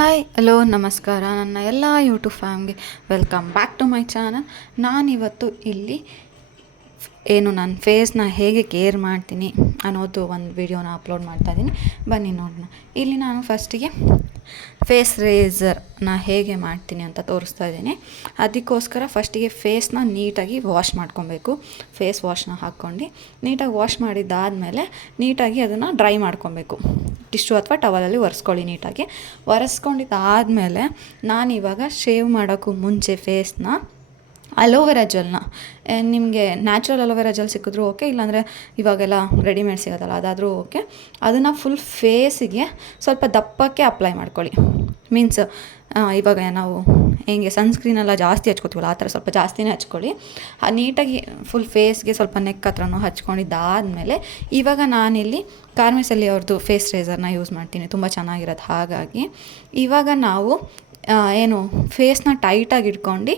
Hi hello ನಮಸ್ಕಾರ ನನ್ನ ಎಲ್ಲ ಯೂಟ್ಯೂಬ್ ಫ್ಯಾಮ್ಗೆ welcome back to my channel. ನಾನಿವತ್ತು ಇಲ್ಲಿ ನಾನು ಫೇಸ್ನ ಹೇಗೆ ಕೇರ್ ಮಾಡ್ತೀನಿ ಅನ್ನೋದು ಒಂದು ವಿಡಿಯೋನ ಅಪ್ಲೋಡ್ ಮಾಡ್ತಾಯಿದ್ದೀನಿ. ಬನ್ನಿ ನೋಡೋಣ. ಇಲ್ಲಿ ನಾನು ಫಸ್ಟಿಗೆ ಫೇಸ್ ರೇಸರ್ನ ಹೇಗೆ ಮಾಡ್ತೀನಿ ಅಂತ ತೋರಿಸ್ತಾ ಇದ್ದೀನಿ. ಅದಕ್ಕೋಸ್ಕರ ಫಸ್ಟಿಗೆ ಫೇಸ್ನ ನೀಟಾಗಿ ವಾಶ್ ಮಾಡ್ಕೊಬೇಕು. ಫೇಸ್ ವಾಶ್ನ ಹಾಕ್ಕೊಂಡು ನೀಟಾಗಿ ವಾಶ್ ಮಾಡಿದ್ದಾದಮೇಲೆ ನೀಟಾಗಿ ಅದನ್ನು ಡ್ರೈ ಮಾಡ್ಕೊಬೇಕು. ಟಿಶ್ಯೂ ಅಥವಾ ಟವಲಲ್ಲಿ ಒರೆಸ್ಕೊಳ್ಳಿ. ನೀಟಾಗಿ ಒರೆಸ್ಕೊಂಡಿದ್ದಾದಮೇಲೆ ನಾನಿವಾಗ ಶೇವ್ ಮಾಡೋಕ್ಕೂ ಮುಂಚೆ ಫೇಸ್ನ ಅಲೋವೆರಾ ಜೆಲ್ನ, ನಿಮಗೆ ನ್ಯಾಚುರಲ್ ಅಲೋವೆರಾ ಜೆಲ್ ಸಿಕ್ಕಿದ್ರೂ ಓಕೆ, ಇಲ್ಲಾಂದರೆ ಇವಾಗೆಲ್ಲ ರೆಡಿಮೇಡ್ ಸಿಗೋದಲ್ಲ ಅದಾದರೂ ಓಕೆ. ಅದನ್ನು ಫುಲ್ ಫೇಸಿಗೆ ಸ್ವಲ್ಪ ದಪ್ಪಕ್ಕೆ ಅಪ್ಲೈ ಮಾಡ್ಕೊಳ್ಳಿ. ಮೀನ್ಸ್ ಇವಾಗ ನಾವು ಹೆಂಗೆ ಸನ್ಸ್ಕ್ರೀನೆಲ್ಲ ಜಾಸ್ತಿ ಹಚ್ಕೋತೀವಲ್ಲ ಆ ಥರ ಸ್ವಲ್ಪ ಜಾಸ್ತಿನೇ ಹಚ್ಕೊಳ್ಳಿ. ನೀಟಾಗಿ ಫುಲ್ ಫೇಸ್ಗೆ ಸ್ವಲ್ಪ ನೆಕ್ ಹತ್ರನೂ ಹಚ್ಕೊಂಡಿದ್ದಾದಮೇಲೆ ಇವಾಗ ನಾನಿಲ್ಲಿ ಕಾರ್ಮೆಸಲ್ಲಿ ಅವ್ರದ್ದು ಫೇಸ್ ರೇಸರ್ನ ಯೂಸ್ ಮಾಡ್ತೀನಿ, ತುಂಬ ಚೆನ್ನಾಗಿರೋದು. ಹಾಗಾಗಿ ಇವಾಗ ನಾವು ಫೇಸ್ನ ಟೈಟಾಗಿ ಇಟ್ಕೊಂಡು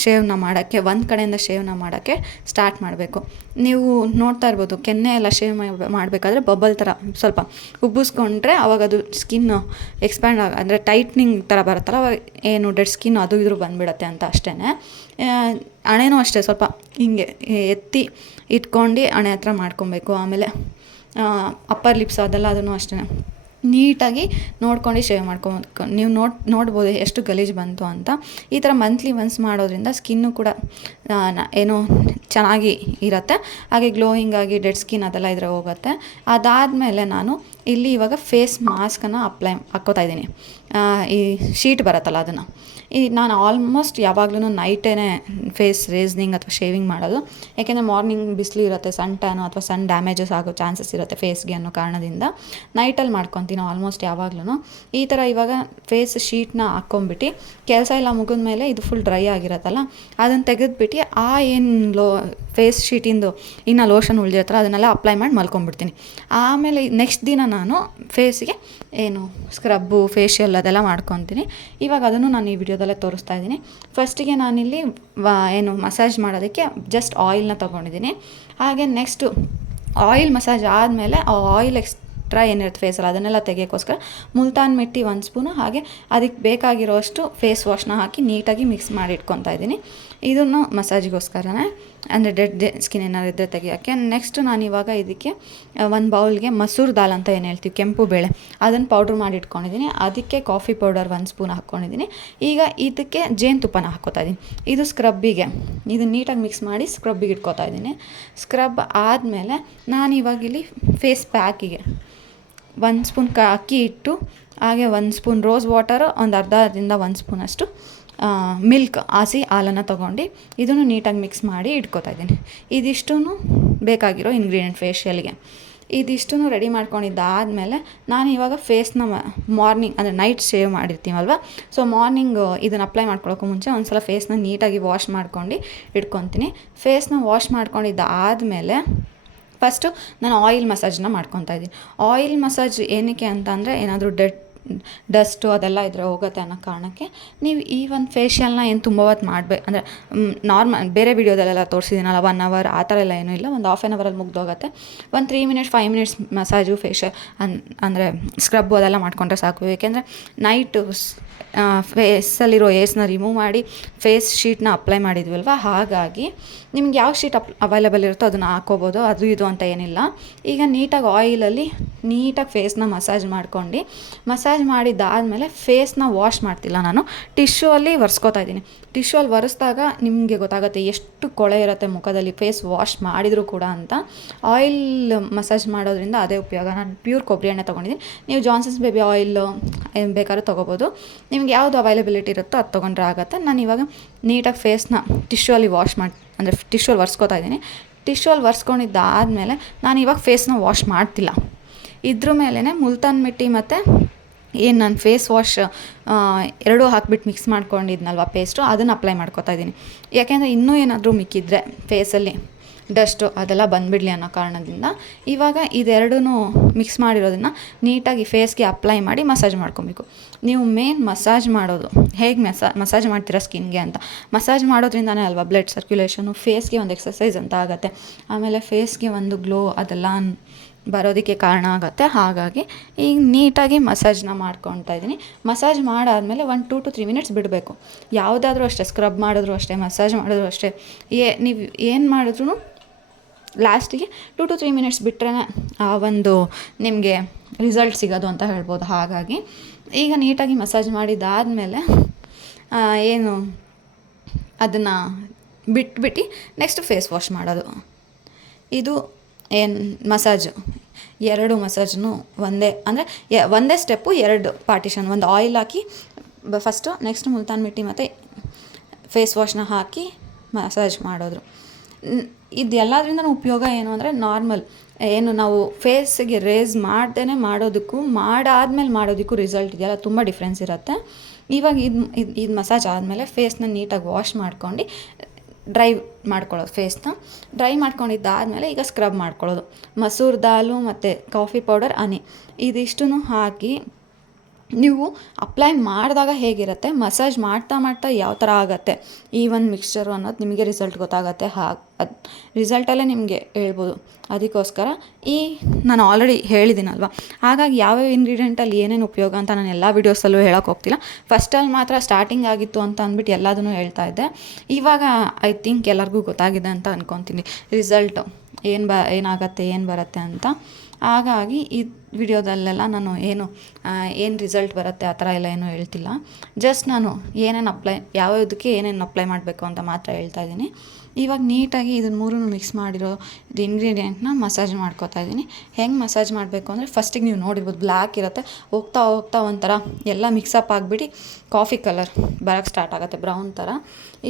ಶೇವ್ನ ಮಾಡೋಕ್ಕೆ, ಒಂದು ಕಡೆಯಿಂದ ಶೇವ್ನ ಮಾಡೋಕ್ಕೆ ಸ್ಟಾರ್ಟ್ ಮಾಡಬೇಕು. ನೀವು ನೋಡ್ತಾ ಇರ್ಬೋದು, ಕೆನ್ನೆ ಎಲ್ಲ ಶೇವ್ ಮಾಡಬೇಕಾದ್ರೆ ಬಬಲ್ ಥರ ಸ್ವಲ್ಪ ಉಬ್ಬಿಸ್ಕೊಂಡ್ರೆ ಅವಾಗ ಅದು ಸ್ಕಿನ್ನು ಎಕ್ಸ್ಪ್ಯಾಂಡ್ ಅಂದರೆ ಟೈಟ್ನಿಂಗ್ ಥರ ಬರುತ್ತಲ್ಲ, ಅವಾಗ ಡೆಡ್ ಸ್ಕಿನ್ ಅದು ಇದ್ರೂ ಬಂದುಬಿಡತ್ತೆ ಅಂತ ಅಷ್ಟೇ. ಹಣೆನೂ ಅಷ್ಟೇ ಸ್ವಲ್ಪ ಹಿಂಗೆ ಎತ್ತಿ ಇಟ್ಕೊಂಡು ಹಣೆ ಹತ್ರ ಮಾಡ್ಕೊಬೇಕು. ಆಮೇಲೆ ಅಪ್ಪರ್ ಲಿಪ್ಸ್ ಅದೆಲ್ಲ ಅದನ್ನು ಅಷ್ಟೇ ನೀಟಾಗಿ ನೋಡ್ಕೊಂಡು ಶೇವ್ ಮಾಡ್ಕೊಬೇಕು. ನೀವು ನೋಡ್ಬೋದು ಎಷ್ಟು ಗಲೀಜು ಬಂತು ಅಂತ. ಈ ಥರ ಮಂತ್ಲಿ ಒನ್ಸ್ ಮಾಡೋದ್ರಿಂದ ಸ್ಕಿನ್ನು ಕೂಡ ಚೆನ್ನಾಗಿ ಇರುತ್ತೆ, ಹಾಗೆ ಗ್ಲೋಯಿಂಗ್ ಆಗಿ ಡೆಡ್ ಸ್ಕಿನ್ ಅದೆಲ್ಲ ಇದ್ರೆ ಹೋಗುತ್ತೆ. ಅದಾದಮೇಲೆ ನಾನು ಇಲ್ಲಿ ಇವಾಗ ಫೇಸ್ ಮಾಸ್ಕನ್ನು ಹಾಕ್ಕೋತಾ ಇದ್ದೀನಿ. ಈ ಶೀಟ್ ಬರುತ್ತಲ್ಲ ಅದನ್ನು ನಾನು ಆಲ್ಮೋಸ್ಟ್ ಯಾವಾಗಲೂ ನೈಟೇ ಫೇಸ್ ರೇಸ್ನಿಂಗ್ ಅಥವಾ ಶೇವಿಂಗ್ ಮಾಡೋದು. ಯಾಕೆಂದರೆ ಮಾರ್ನಿಂಗ್ ಬಿಸಿಲು ಇರುತ್ತೆ, ಸನ್ ಟ್ಯಾನು ಅಥವಾ ಸನ್ ಡ್ಯಾಮೇಜಸ್ ಆಗೋ ಚಾನ್ಸಸ್ ಇರುತ್ತೆ ಫೇಸ್ಗೆ ಅನ್ನೋ ಕಾರಣದಿಂದ ನೈಟಲ್ಲಿ ಮಾಡ್ಕೊತೀನಿ ಆಲ್ಮೋಸ್ಟ್ ಯಾವಾಗ್ಲೂ. ಈ ಥರ ಇವಾಗ ಫೇಸ್ ಶೀಟ್ನ ಹಾಕ್ಕೊಂಬಿಟ್ಟು ಕೆಲಸ ಎಲ್ಲ ಮುಗಿದ ಮೇಲೆ ಇದು ಫುಲ್ ಡ್ರೈ ಆಗಿರತ್ತಲ್ಲ ಅದನ್ನು ತೆಗೆದುಬಿಟ್ಟು ಫೇಸ್ ಶೀಟಿಂದು ಇನ್ನು ಲೋಷನ್ ಉಳಿದಿರ್ತಾರೆ ಅದನ್ನೆಲ್ಲ ಅಪ್ಲೈ ಮಾಡಿ ಮಲ್ಕೊಂಡ್ಬಿಡ್ತೀನಿ. ಆಮೇಲೆ ನೆಕ್ಸ್ಟ್ ದಿನ ನಾನು ಫೇಸಿಗೆ ಸ್ಕ್ರಬ್ಬು ಫೇಶಿಯಲ್ ಅದೆಲ್ಲ ಮಾಡ್ಕೊತೀನಿ. ಇವಾಗ ಅದನ್ನು ನಾನು ಈ ವಿಡಿಯೋದಲ್ಲೇ ತೋರಿಸ್ತಾ ಇದ್ದೀನಿ. ಫಸ್ಟಿಗೆ ನಾನಿಲ್ಲಿ ಮಸಾಜ್ ಮಾಡೋದಕ್ಕೆ ಜಸ್ಟ್ ಆಯಿಲ್ನ ತೊಗೊಂಡಿದ್ದೀನಿ. ಹಾಗೆ ನೆಕ್ಸ್ಟು ಆಯಿಲ್ ಮಸಾಜ್ ಆದಮೇಲೆ ಆ ಆಯಿಲ್ ಎಕ್ಸ್ಟ್ರಾ ಏನಿರುತ್ತೆ ಫೇಸಲ್ಲಿ ಅದನ್ನೆಲ್ಲ ತೆಗಿಯೋಕ್ಕೋಸ್ಕರ ಮುಲ್ತಾನ್ ಮಿಟ್ಟಿ 1 ಸ್ಪೂನು, ಹಾಗೆ ಅದಕ್ಕೆ ಬೇಕಾಗಿರೋಷ್ಟು ಫೇಸ್ ವಾಶ್ನ ಹಾಕಿ ನೀಟಾಗಿ ಮಿಕ್ಸ್ ಮಾಡಿ ಇಟ್ಕೊತಾ ಇದ್ದೀನಿ. ಇದನ್ನು ಮಸಾಜಿಗೋಸ್ಕರನೇ, ಅಂದರೆ ಡೆಡ್ ಸ್ಕಿನ್ ಏನಾದ್ರು ಇದ್ದರೆ ತೆಗಿಯೋಕ್ಕೆ. ನೆಕ್ಸ್ಟು ನಾನು ಇವಾಗ ಇದಕ್ಕೆ ಒಂದು ಬೌಲ್ಗೆ ಮಸೂರ್ ದಾಲ್ ಅಂತ ಏನು ಹೇಳ್ತೀವಿ, ಕೆಂಪು ಬೇಳೆ, ಅದನ್ನು ಪೌಡ್ರ್ ಮಾಡಿ ಇಟ್ಕೊಂಡಿದ್ದೀನಿ. ಅದಕ್ಕೆ ಕಾಫಿ ಪೌಡರ್ 1 ಸ್ಪೂನ್ ಹಾಕ್ಕೊಂಡಿದ್ದೀನಿ. ಈಗ ಇದಕ್ಕೆ ಜೇನುತುಪ್ಪನ ಹಾಕ್ಕೋತಾ ಇದ್ದೀನಿ. ಇದು ಸ್ಕ್ರಬ್ಬಿಗೆ, ಇದು ನೀಟಾಗಿ ಮಿಕ್ಸ್ ಮಾಡಿ ಸ್ಕ್ರಬ್ಬಿಗೆ ಇಟ್ಕೋತಾ ಇದ್ದೀನಿ. ಸ್ಕ್ರಬ್ ಆದಮೇಲೆ ನಾನು ಇವಾಗ ಇಲ್ಲಿ ಫೇಸ್ ಪ್ಯಾಕಿಗೆ 1 ಸ್ಪೂನ್ ಅಕ್ಕಿ ಹಿಟ್ಟು, ಹಾಗೆ 1 ಸ್ಪೂನ್ ರೋಸ್ ವಾಟರು, ಒಂದು ಅರ್ಧದಿಂದ 1 ಸ್ಪೂನಷ್ಟು ಮಿಲ್ಕ್ ಹಸಿ ಹಾಲನ್ನು ತೊಗೊಂಡು ಇದನ್ನು ನೀಟಾಗಿ ಮಿಕ್ಸ್ ಮಾಡಿ ಇಟ್ಕೋತಾ ಇದ್ದೀನಿ. ಇದಿಷ್ಟೂ ಬೇಕಾಗಿರೋ ಇಂಗ್ರೀಡಿಯೆಂಟ್ ಫೇಶಿಯಲ್ಗೆ. ಇದಿಷ್ಟೂ ರೆಡಿ ಮಾಡ್ಕೊಂಡಿದ್ದಾದಮೇಲೆ ನಾನು ಇವಾಗ ಫೇಸ್ನ ಮಾರ್ನಿಂಗ್ ಅಂದರೆ ನೈಟ್ ಶೇವ್ ಮಾಡಿರ್ತೀವಲ್ವ, ಸೊ ಮಾರ್ನಿಂಗ್ ಇದನ್ನು ಅಪ್ಲೈ ಮಾಡ್ಕೊಳ್ಳೋಕ್ಕೂ ಮುಂಚೆ ಒಂದು ಸಲ ಫೇಸ್ನ ನೀಟಾಗಿ ವಾಶ್ ಮಾಡ್ಕೊಂಡು ಇಟ್ಕೊತೀನಿ. ಫೇಸ್ನ ವಾಶ್ ಮಾಡ್ಕೊಂಡಿದ್ದಾದಮೇಲೆ ಫಸ್ಟು ನಾನು ಆಯಿಲ್ ಮಸಾಜ್ನ ಮಾಡ್ಕೊತಾ ಇದ್ದೀನಿ. ಆಯಿಲ್ ಮಸಾಜ್ ಏನಕ್ಕೆ ಅಂತ ಅಂದರೆ ಏನಾದರೂ ಡಸ್ಟು ಅದೆಲ್ಲ ಇದ್ದರೆ ಹೋಗುತ್ತೆ ಅನ್ನೋ ಕಾರಣಕ್ಕೆ. ನೀವು ಈ ಒಂದು ಫೇಶಿಯಲ್ನ ಏನು ತುಂಬ ಹೊತ್ತು ಅಂದರೆ ನಾರ್ಮಲ್ ಬೇರೆ ವೀಡಿಯೋದಲ್ಲೆಲ್ಲ ತೋರಿಸಿದ್ದೀನಲ್ಲ 1 ಅವರ್ ಆ ಥರ ಎಲ್ಲ ಏನೂ ಇಲ್ಲ, ಒಂದು ಹಾಫ್ ಆನ್ ಅವರಲ್ಲಿ ಮುಗ್ದೋಗುತ್ತೆ. ಒಂದು 3 ಮಿನಿಟ್ಸ್ 5 ಮಿನಿಟ್ಸ್ ಮಸಾಜು ಫೇಶಿಯಲ್ ಅಂದರೆ ಸ್ಕ್ರಬ್ಬು ಅದೆಲ್ಲ ಮಾಡ್ಕೊಂಡ್ರೆ ಸಾಕು. ಏಕೆಂದರೆ ನೈಟು ಫೇಸಲ್ಲಿರೋ ಏಸ್ನ ರಿಮೂವ್ ಮಾಡಿ ಫೇಸ್ ಶೀಟ್ನ ಅಪ್ಲೈ ಮಾಡಿದ್ವಲ್ವ, ಹಾಗಾಗಿ ನಿಮ್ಗೆ ಯಾವ ಶೀಟ್ ಅವೈಲೇಬಲ್ ಇರುತ್ತೋ ಅದನ್ನು ಹಾಕ್ಕೋಬೋದು, ಅದು ಇದು ಅಂತ ಏನಿಲ್ಲ. ಈಗ ನೀಟಾಗಿ ಆಯಿಲಲ್ಲಿ ನೀಟಾಗಿ ಫೇಸ್ನ ಮಸಾಜ್ ಮಾಡಿದ್ದಾದಮೇಲೆ ಫೇಸ್ನ ವಾಶ್ ಮಾಡ್ತಿಲ್ಲ, ನಾನು ಟಿಶ್ಯೂ ಅಲ್ಲಿ ಒರೆಸ್ಕೋತಾ ಇದ್ದೀನಿ. ಟಿಶ್ಯೂ ಅಲ್ಲಿ ಒರೆಸ್ದಾಗ ನಿಮಗೆ ಗೊತ್ತಾಗುತ್ತೆ ಎಷ್ಟು ಕೊಳೆ ಇರುತ್ತೆ ಮುಖದಲ್ಲಿ ಫೇಸ್ ವಾಶ್ ಮಾಡಿದರೂ ಕೂಡ ಅಂತ. ಆಯಿಲ್ ಮಸಾಜ್ ಮಾಡೋದ್ರಿಂದ ಅದೇ ಉಪಯೋಗ. ನಾನು ಪ್ಯೂರ್ ಕೊಬ್ಬರಿ ಎಣ್ಣೆ ತೊಗೊಂಡಿದ್ದೀನಿ. ನೀವು ಜಾನ್ಸನ್ಸ್ ಬೇಬಿ ಆಯಿಲ್ ಬೇಕಾದ್ರೂ ತೊಗೋಬೋದು, ನಿಮ್ಗೆ ಯಾವುದು ಅವೈಲಬಿಲಿಟಿ ಇರುತ್ತೋ ಅದು ತೊಗೊಂಡ್ರೆ ಆಗುತ್ತೆ. ನಾನು ಇವಾಗ ನೀಟಾಗಿ ಫೇಸ್ನ ಟಿಶ್ಯೂ ಅಲ್ಲಿ ಅಂದರೆ ಟಿಶ್ಯೂ ಅಲ್ಲಿ ಒರೆಸ್ಕೋತಾ ಇದ್ದೀನಿ. ಟಿಶ್ಯೂ ಅಲ್ಲಿ ಒರೆಸ್ಕೊಂಡಿದ್ದಾದಮೇಲೆ ನಾನು ಇವಾಗ ಫೇಸ್ನ ವಾಶ್ ಮಾಡ್ತಿಲ್ಲ. ಇದ್ರ ಮೇಲೇ ಮುಲ್ತಾನ್ ಮಿಟ್ಟಿ ಮತ್ತು ನಾನು ಫೇಸ್ ವಾಶ್ ಎರಡೂ ಹಾಕ್ಬಿಟ್ಟು ಮಿಕ್ಸ್ ಮಾಡ್ಕೊಂಡಿದ್ನಲ್ವ ಪೇಸ್ಟು, ಅದನ್ನು ಅಪ್ಲೈ ಮಾಡ್ಕೊತಾ ಇದ್ದೀನಿ. ಯಾಕೆಂದರೆ ಇನ್ನೂ ಏನಾದರೂ ಮಿಕ್ಕಿದ್ರೆ ಫೇಸಲ್ಲಿ ಡಸ್ಟು ಅದೆಲ್ಲ ಬಂದುಬಿಡಲಿ ಅನ್ನೋ ಕಾರಣದಿಂದ ಇವಾಗ ಇದೆರಡೂ ಮಿಕ್ಸ್ ಮಾಡಿರೋದನ್ನು ನೀಟಾಗಿ ಫೇಸ್ಗೆ ಅಪ್ಲೈ ಮಾಡಿ ಮಸಾಜ್ ಮಾಡ್ಕೊಬೇಕು. ನೀವು ಮೇನ್ ಮಸಾಜ್ ಮಾಡೋದು ಹೇಗೆ ಮಸಾಜ್ ಮಾಡ್ತೀರಾ ಸ್ಕಿನ್ಗೆ ಅಂತ, ಮಸಾಜ್ ಮಾಡೋದ್ರಿಂದನೇ ಅಲ್ವಾ ಬ್ಲಡ್ ಸರ್ಕ್ಯುಲೇಷನು, ಫೇಸ್ಗೆ ಒಂದು ಎಕ್ಸಸೈಸ್ ಅಂತ ಆಗುತ್ತೆ. ಆಮೇಲೆ ಫೇಸ್ಗೆ ಒಂದು ಗ್ಲೋ ಅದೆಲ್ಲ ಬರೋದಕ್ಕೆ ಕಾರಣ ಆಗುತ್ತೆ. ಹಾಗಾಗಿ ಈಗ ನೀಟಾಗಿ ಮಸಾಜ್ನ ಮಾಡ್ಕೊತಾ ಇದ್ದೀನಿ. ಮಸಾಜ್ ಮಾಡಾದಮೇಲೆ 1 2 to 3 ಮಿನಿಟ್ಸ್ ಬಿಡಬೇಕು. ಯಾವುದಾದ್ರೂ ಅಷ್ಟೇ, ಸ್ಕ್ರಬ್ ಮಾಡಿದ್ರು ಅಷ್ಟೇ, ಮಸಾಜ್ ಮಾಡಿದ್ರು ಅಷ್ಟೇ, ನೀವು ಏನು ಮಾಡಿದ್ರೂ ಲಾಸ್ಟಿಗೆ 2 to 3 ಮಿನಿಟ್ಸ್ ಬಿಟ್ಟರೆ ಆ ಒಂದು ನಿಮಗೆ ರಿಸಲ್ಟ್ ಸಿಗೋದು ಅಂತ ಹೇಳ್ಬೋದು. ಹಾಗಾಗಿ ಈಗ ನೀಟಾಗಿ ಮಸಾಜ್ ಮಾಡಿದ್ದಾದಮೇಲೆ ಏನು ಅದನ್ನು ಬಿಟ್ಬಿಟ್ಟು ನೆಕ್ಸ್ಟ್ ಫೇಸ್ ವಾಶ್ ಮಾಡೋದು. ಇದು ಏನು ಮಸಾಜು, 2 ಮಸಾಜ್ನು ಒಂದೇ ಸ್ಟೆಪ್ಪು, 2 ಪಾರ್ಟಿಷನ್. ಒಂದು ಆಯಿಲ್ ಹಾಕಿ ಫಸ್ಟು, ನೆಕ್ಸ್ಟ್ ಮುಲ್ತಾನ್ ಮಿಟ್ಟಿ ಮತ್ತು ಫೇಸ್ ವಾಶ್ನ ಹಾಕಿ ಮಸಾಜ್ ಮಾಡೋದು. ಇದೆಲ್ಲದ್ರಿಂದ ಉಪಯೋಗ ಏನು ಅಂದರೆ, ನಾರ್ಮಲ್ ಏನು ನಾವು ಫೇಸಿಗೆ ರೇಸ್ ಮಾಡ್ದೇ ಮಾಡೋದಕ್ಕೂ ಮಾಡಾದ್ಮೇಲೆ ಮಾಡೋದಕ್ಕೂ ರಿಸಲ್ಟ್ ಇದೆಯಲ್ಲ, ತುಂಬ ಡಿಫ್ರೆನ್ಸ್ ಇರುತ್ತೆ. ಇವಾಗ ಇದು ಮಸಾಜ್ ಆದಮೇಲೆ ಫೇಸ್ನ ನೀಟಾಗಿ ವಾಶ್ ಮಾಡ್ಕೊಂಡು ಡ್ರೈ ಮಾಡ್ಕೊಳ್ಳೋದು. ಫೇಸ್ನ ಡ್ರೈ ಮಾಡ್ಕೊಂಡಿದ್ದಾದಮೇಲೆ ಈಗ ಸ್ಕ್ರಬ್ ಮಾಡ್ಕೊಳ್ಳೋದು. ಮಸೂರ್ ದಾಲು ಮತ್ತು ಕಾಫಿ ಪೌಡರ್, ಹನಿ ಇದಿಷ್ಟನ್ನು ಹಾಕಿ ನೀವು ಅಪ್ಲೈ ಮಾಡಿದಾಗ ಹೇಗಿರುತ್ತೆ, ಮಸಾಜ್ ಮಾಡ್ತಾ ಯಾವ ಥರ ಆಗುತ್ತೆ ಈ ಒಂದು ಮಿಕ್ಸ್ಚರು ಅನ್ನೋದು ನಿಮಗೆ ರಿಸಲ್ಟ್ ಗೊತ್ತಾಗುತ್ತೆ. ಅದು ರಿಸಲ್ಟಲ್ಲೇ ನಿಮಗೆ ಹೇಳ್ಬೋದು. ಅದಕ್ಕೋಸ್ಕರ ನಾನು ಆಲ್ರೆಡಿ ಹೇಳಿದ್ದೀನಲ್ವ, ಹಾಗಾಗಿ ಯಾವ್ಯಾವ ಇಂಗ್ರೀಡಿಯೆಂಟಲ್ಲಿ ಏನೇನು ಉಪಯೋಗ ಅಂತ ನಾನು ಎಲ್ಲ ವೀಡಿಯೋಸಲ್ಲೂ ಹೇಳೋಕ್ಕೆ ಹೋಗ್ತಿಲ್ಲ. ಫಸ್ಟಲ್ಲಿ ಮಾತ್ರ ಸ್ಟಾರ್ಟಿಂಗ್ ಆಗಿತ್ತು ಅಂತ ಅಂದ್ಬಿಟ್ಟು ಎಲ್ಲದನ್ನೂ ಹೇಳ್ತಾ ಇದ್ದೆ. ಇವಾಗ ಐ ಥಿಂಕ್ ಎಲ್ಲರಿಗೂ ಗೊತ್ತಾಗಿದೆ ಅಂತ ಅಂದ್ಕೊತೀನಿ ರಿಸಲ್ಟು ಏನಾಗತ್ತೆ, ಏನು ಬರುತ್ತೆ ಅಂತ. ಹಾಗಾಗಿ ಈ ವಿಡಿಯೋದಲ್ಲೆಲ್ಲ ನಾನು ಏನು ರಿಸಲ್ಟ್ ಬರುತ್ತೆ ಆ ಥರ ಎಲ್ಲ ಏನೂ ಹೇಳ್ತಿಲ್ಲ. ಜಸ್ಟ್ ನಾನು ಯಾವುದಕ್ಕೆ ಏನೇನು ಅಪ್ಲೈ ಮಾಡಬೇಕು ಅಂತ ಮಾತ್ರ ಹೇಳ್ತಾ ಇದ್ದೀನಿ. ಇವಾಗ ನೀಟಾಗಿ ಇದನ್ನು 3 ಮಿಕ್ಸ್ ಮಾಡಿರೋ ಇದು ಇಂಗ್ರೀಡಿಯೆಂಟ್ನ ಮಸಾಜ್ ಮಾಡ್ಕೊತಾ ಇದ್ದೀನಿ. ಹೆಂಗೆ ಮಸಾಜ್ ಮಾಡಬೇಕು ಅಂದರೆ, ಫಸ್ಟಿಗೆ ನೀವು ನೋಡಿರ್ಬೋದು ಬ್ಲ್ಯಾಕ್ ಇರುತ್ತೆ, ಹೋಗ್ತಾ ಒಂಥರ ಎಲ್ಲ ಮಿಕ್ಸಪ್ ಆಗಿಬಿಟ್ಟು ಕಾಫಿ ಕಲರ್ ಬರೋಕ್ಕೆ ಸ್ಟಾರ್ಟ್ ಆಗುತ್ತೆ, ಬ್ರೌನ್ ಥರ.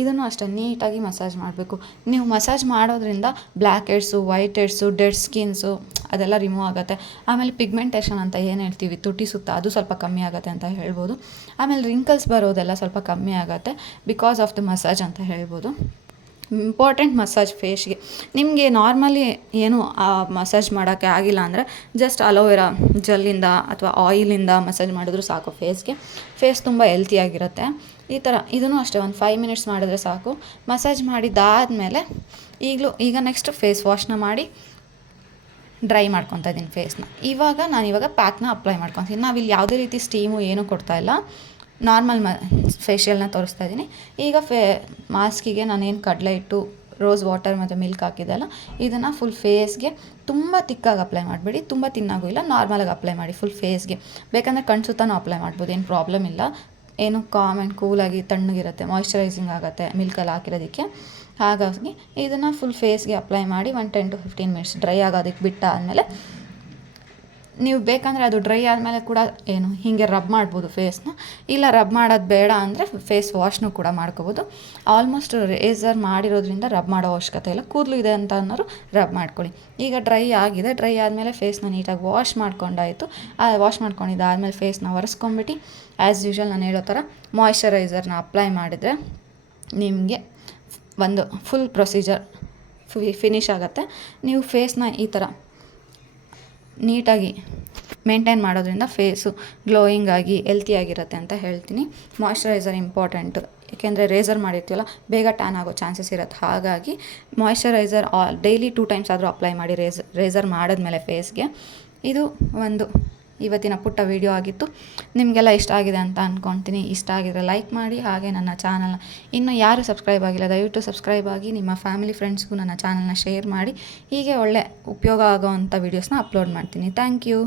ಇದನ್ನು ಅಷ್ಟೇ ನೀಟಾಗಿ ಮಸಾಜ್ ಮಾಡಬೇಕು. ನೀವು ಮಸಾಜ್ ಮಾಡೋದ್ರಿಂದ black heads, white heads, dead skins ಅದೆಲ್ಲ ರಿಮೂವ್ ಆಗುತ್ತೆ. ಆಮೇಲೆ ಪಿಗ್ಮೆಂಟೇಷನ್ ಅಂತ ಏನು ಹೇಳ್ತೀವಿ, ತುಟಿ ಸುತ್ತ, ಅದು ಸ್ವಲ್ಪ ಕಮ್ಮಿ ಆಗುತ್ತೆ ಅಂತ ಹೇಳ್ಬೋದು. ಆಮೇಲೆ ರಿಂಕಲ್ಸ್ ಬರೋದೆಲ್ಲ ಸ್ವಲ್ಪ ಕಮ್ಮಿ ಆಗುತ್ತೆ ಬಿಕಾಸ್ ಆಫ್ ದ ಮಸಾಜ್ ಅಂತ ಹೇಳ್ಬೋದು. ಇಂಪಾರ್ಟೆಂಟ್ ಮಸಾಜ್ ಫೇಶ್ಗೆ. ನಿಮಗೆ ನಾರ್ಮಲಿ ಏನು ಮಸಾಜ್ ಮಾಡೋಕ್ಕೆ ಆಗಿಲ್ಲ ಅಂದರೆ ಜಸ್ಟ್ ಅಲೋವೆರಾ ಜೆಲ್ಲಿಂದ ಅಥವಾ ಆಯಿಲಿಂದ ಮಸಾಜ್ ಮಾಡಿದ್ರು ಸಾಕು ಫೇಸ್ಗೆ. ಫೇಸ್ ತುಂಬ ಹೆಲ್ತಿಯಾಗಿರುತ್ತೆ. ಈ ಥರ ಇದನ್ನು ಅಷ್ಟೇ ಒಂದು 5 ಮಿನಿಟ್ಸ್ ಮಾಡಿದ್ರೆ ಸಾಕು. ಮಸಾಜ್ ಮಾಡಿದ್ದಾದಮೇಲೆ ಈಗ ನೆಕ್ಸ್ಟ್ ಫೇಸ್ ವಾಶ್ನ ಮಾಡಿ ಡ್ರೈ ಮಾಡ್ಕೊತಾ ಇದ್ದೀನಿ ಫೇಸ್ನ. ನಾನಿವಾಗ ಪ್ಯಾಕ್ನ ಅಪ್ಲೈ ಮಾಡ್ಕೊತೀನಿ. ನಾವಿಲ್ಲಿ ಯಾವುದೇ ರೀತಿ ಸ್ಟೀಮು ಏನೂ ಕೊಡ್ತಾಯಿಲ್ಲ, ನಾರ್ಮಲ್ ಫೇಶಿಯಲ್ನ ತೋರಿಸ್ತಾ ಇದ್ದೀನಿ. ಈಗ ಮಾಸ್ಕಿಗೆ ನಾನೇನು ಕಡಲೆ ಹಿಟ್ಟು, ರೋಸ್ ವಾಟರ್ ಮತ್ತು ಮಿಲ್ಕ್ ಹಾಕಿದ್ದೆಲ್ಲ, ಇದನ್ನು ಫುಲ್ ಫೇಸ್ಗೆ ತುಂಬ ತಿಕ್ಕಾಗಿ ಅಪ್ಲೈ ಮಾಡಿಬಿಡಿ, ತುಂಬ ತಿನ್ನಾಗೂ ಇಲ್ಲ, ನಾರ್ಮಲಾಗಿ ಅಪ್ಲೈ ಮಾಡಿ ಫುಲ್ ಫೇಸ್ಗೆ. ಬೇಕಂದರೆ ಕಣ್ಣು ಸುತ್ತನೂ ಅಪ್ಲೈ ಮಾಡ್ಬೋದು, ಏನು ಪ್ರಾಬ್ಲಮ್ ಇಲ್ಲ. ಏನು ಕಾಮ್ ಆ್ಯಂಡ್ ಕೂಲಾಗಿ ತಣ್ಣಗಿರುತ್ತೆ, ಮಾಯ್ಶ್ಚರೈಸಿಂಗ್ ಆಗುತ್ತೆ ಮಿಲ್ಕಲ್ಲಿ ಹಾಕಿರೋದಕ್ಕೆ. ಹಾಗಾಗಿ ಇದನ್ನು ಫುಲ್ ಫೇಸ್ಗೆ ಅಪ್ಲೈ ಮಾಡಿ 10 to 15 ಮಿನಿಟ್ಸ್ ಡ್ರೈ ಆಗೋದಕ್ಕೆ ಬಿಟ್ಟಾದಮೇಲೆ, ನೀವು ಬೇಕಂದರೆ ಅದು ಡ್ರೈ ಆದಮೇಲೆ ಕೂಡ ಹೀಗೆ ರಬ್ ಮಾಡ್ಬೋದು ಫೇಸ್ನ. ಇಲ್ಲ ರಬ್ ಮಾಡೋದು ಬೇಡ ಅಂದರೆ ಫೇಸ್ ವಾಶ್ನೂ ಕೂಡ ಮಾಡ್ಕೋಬೋದು. ಆಲ್ಮೋಸ್ಟ್ ರೇಸರ್ ಮಾಡಿರೋದ್ರಿಂದ ರಬ್ ಮಾಡೋ ಅವಶ್ಯಕತೆ ಇಲ್ಲ. ಕೂದಲು ಇದೆ ಅಂತ ಅನ್ನೋರು ರಬ್ ಮಾಡ್ಕೊಳ್ಳಿ. ಈಗ ಡ್ರೈ ಆಗಿದೆ. ಡ್ರೈ ಆದಮೇಲೆ ಫೇಸ್ನ ನೀಟಾಗಿ ವಾಶ್ ಮಾಡ್ಕೊಂಡಾಯಿತು. ವಾಶ್ ಮಾಡ್ಕೊಂಡಿದ್ದಾದಮೇಲೆ ಫೇಸ್ನ ಒರೆಸ್ಕೊಂಬಿಟ್ಟು ಆ್ಯಸ್ ಯೂಶ್ವಲ್ ನಾನು ಹೇಳೋ ಥರ ಮಾಯ್ಶ್ಚರೈಸರ್ನ ಅಪ್ಲೈ ಮಾಡಿದರೆ ನಿಮಗೆ ಒಂದು ಫುಲ್ ಪ್ರೊಸೀಜರ್ ಫಿನಿಶ್ ಆಗುತ್ತೆ. ನೀವು ಫೇಸ್ನ ಈ ಥರ ನೀಟಾಗಿ ಮೇಂಟೈನ್ ಮಾಡೋದ್ರಿಂದ ಫೇಸು ಗ್ಲೋಯಿಂಗ್ ಆಗಿ ಹೆಲ್ತಿಯಾಗಿರುತ್ತೆ ಅಂತ ಹೇಳ್ತೀನಿ. ಮಾಯ್ಶ್ಚರೈಸರ್ ಇಂಪಾರ್ಟೆಂಟು, ಏಕೆಂದರೆ ರೇಸರ್ ಮಾಡಿರ್ತೀವಲ್ಲ ಬೇಗ ಟ್ಯಾನ್ ಆಗೋ ಚಾನ್ಸಸ್ ಇರುತ್ತೆ. ಹಾಗಾಗಿ ಮಾಯ್ಶ್ಚರೈಸರ್ ಡೈಲಿ 2 ಟೈಮ್ಸ್ ಆದರೂ ಅಪ್ಲೈ ಮಾಡಿ ರೇಸರ್ ಮಾಡಿದ್ಮೇಲೆ ಫೇಸ್ಗೆ. ಇದು ಒಂದು ಇವತ್ತಿನ ಪುಟ್ಟ ವಿಡಿಯೋ ಆಗಿತ್ತು. ನಿಮಗೆಲ್ಲ ಇಷ್ಟ ಆಗಿದೆ ಅಂತ ಅಂದ್ಕೊತೀನಿ. ಇಷ್ಟ ಆಗಿದ್ರೆ ಲೈಕ್ ಮಾಡಿ. ಹಾಗೆ ನನ್ನ ಚಾನಲ್ನ ಇನ್ನೂ ಯಾರು ಸಬ್ಸ್ಕ್ರೈಬ್ ಆಗಿಲ್ಲ ದಯವಿಟ್ಟು ಸಬ್ಸ್ಕ್ರೈಬ್ ಆಗಿ, ನಿಮ್ಮ ಫ್ಯಾಮಿಲಿ ಫ್ರೆಂಡ್ಸ್ಗೂ ನನ್ನ ಚಾನಲ್ನ ಶೇರ್ ಮಾಡಿ. ಹೀಗೆ ಒಳ್ಳೆ ಉಪಯೋಗ ಆಗೋವಂಥ ವೀಡಿಯೋಸ್ನ ಅಪ್ಲೋಡ್ ಮಾಡ್ತೀನಿ. Thank you.